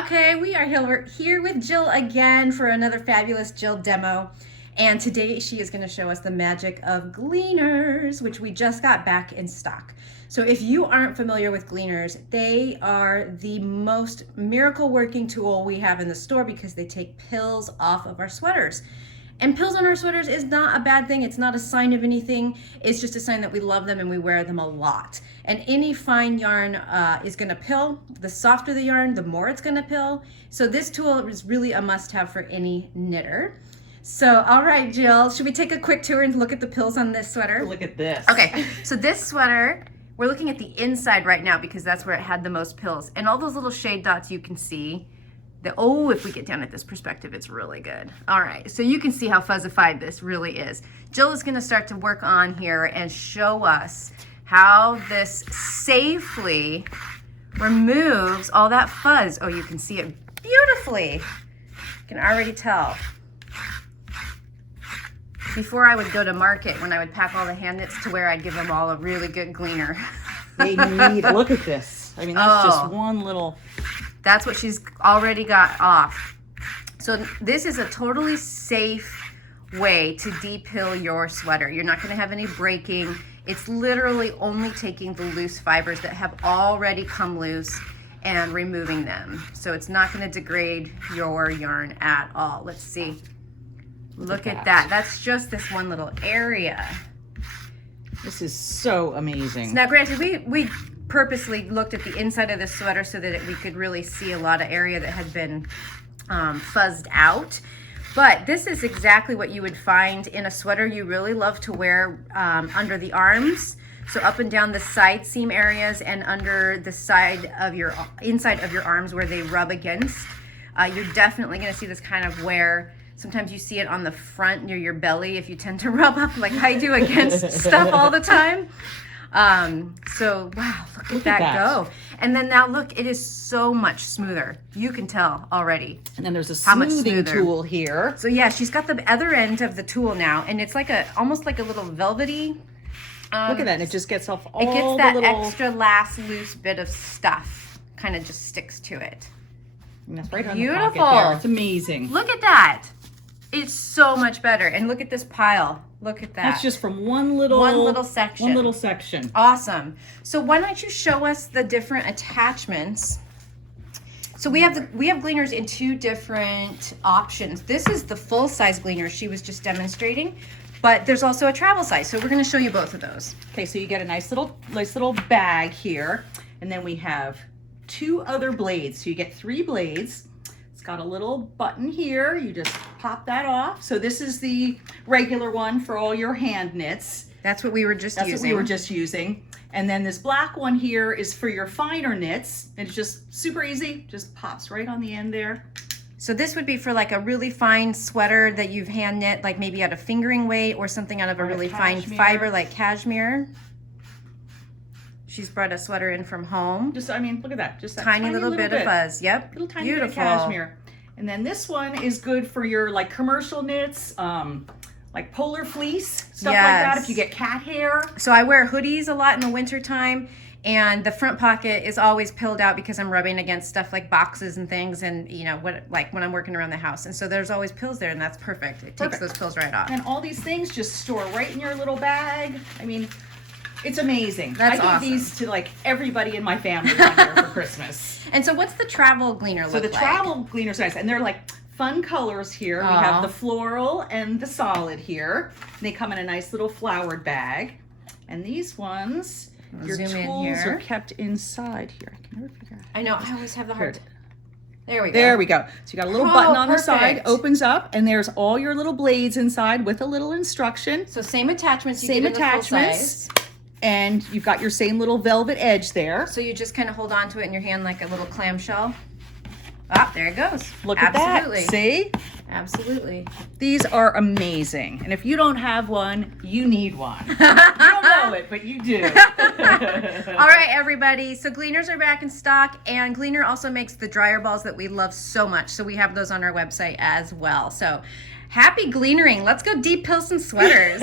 Okay, we are here with Jill again for another fabulous Jill demo. And today she is going to show us the magic of Gleeners, which we just got back in stock. So if you aren't familiar with Gleeners, they are the most miracle working tool we have in the store because they take pills off of our sweaters. And pills on our sweaters is not a bad thing. It's not a sign of anything. It's just a sign that we love them and we wear them a lot. And any fine yarn is gonna pill. The softer the yarn, the more it's gonna pill. So this tool is really a must-have for any knitter. So, all right, Jill, should we take a quick tour and look at the pills on this sweater? Look at this. Okay, so this sweater, we're looking at the inside right now because that's where it had the most pills. And all those little shade dots you can see, oh, if we get down at this perspective, it's really good. All right, so you can see how fuzzified this really is. Jill is gonna start to work on here and show us how this safely removes all that fuzz. Oh, you can see it beautifully. You can already tell. Before I would go to market, when I would pack all the hand knits to wear, I'd give them all a really good Gleener. They need, look at this. I mean, that's just one little. That's what she's already got off. So this is a totally safe way to depill your sweater. You're not gonna have any breaking. It's literally only taking the loose fibers that have already come loose and removing them. So it's not gonna degrade your yarn at all. Let's see. Look at that. That's just this one little area. This is so amazing. So now granted, we purposely looked at the inside of the sweater so that we could really see a lot of area that had been fuzzed out. But this is exactly what you would find in a sweater you really love to wear under the arms. So up and down the side seam areas and under the side of your, inside of your arms where they rub against. You're definitely gonna see this kind of wear. Sometimes you see it on the front near your belly if you tend to rub up like I do against stuff all the time. So wow, look at that go. And then now look, it is so much smoother. You can tell already. And then there's a smoothing tool here. So yeah, she's got the other end of the tool now, and it's like almost like a little velvety. Look at that, and it just gets off all the little. It gets that extra last loose bit of stuff, kind of just sticks to it. And that's right on the pocket there. It's amazing. Look at that. It's so much better. And look at this pile. Look at that. That's just from one little section. One little section. Awesome. So why don't you show us the different attachments? So we have Gleeners in two different options. This is the full size Gleener she was just demonstrating, but there's also a travel size. So we're going to show you both of those. Okay, so you get a nice little bag here, and then we have two other blades. So you get 3 blades. Got a little button here. You just pop that off. So this is the regular one for all your hand knits. That's what we were just using. That's what we were just using. And then this black one here is for your finer knits. And it's just super easy. Just pops right on the end there. So this would be for like a really fine sweater that you've hand knit, like maybe out of fingering weight or something out of a really fine fiber like cashmere. She's brought a sweater in from home. Just, I mean, look at that. Just that tiny little bit of fuzz. Yep. Little tiny bit of cashmere. And then this one is good for your like commercial knits, like polar fleece, stuff like that, if you get cat hair. So I wear hoodies a lot in the winter time, and the front pocket is always pilled out because I'm rubbing against stuff like boxes and things, and you know, like when I'm working around the house. And so there's always pills there, and that's perfect. It takes those pills right off. And all these things just store right in your little bag. I mean, it's amazing. That's awesome. I gave these to like everybody in my family one year for Christmas. And so what's the travel Gleener look like? So the travel Gleener's nice, and they're like fun colors here. We have the floral and the solid here. They come in a nice little flowered bag. And these ones, your tools are kept inside here. I can never figure out. I know, I always have the hard. There we go. There we go. So you got a little button on the side, opens up, and there's all your little blades inside with a little instruction. So same attachments. You get in the full size. And you've got your same little velvet edge there. So you just kind of hold on to it in your hand like a little clamshell. Ah, there it goes. Look at that. See? Absolutely. These are amazing. And if you don't have one, you need one. You don't know it, but you do. All right, everybody. So Gleeners are back in stock, and Gleener also makes the dryer balls that we love so much. So we have those on our website as well. So happy Gleenering. Let's go deep pill some sweaters.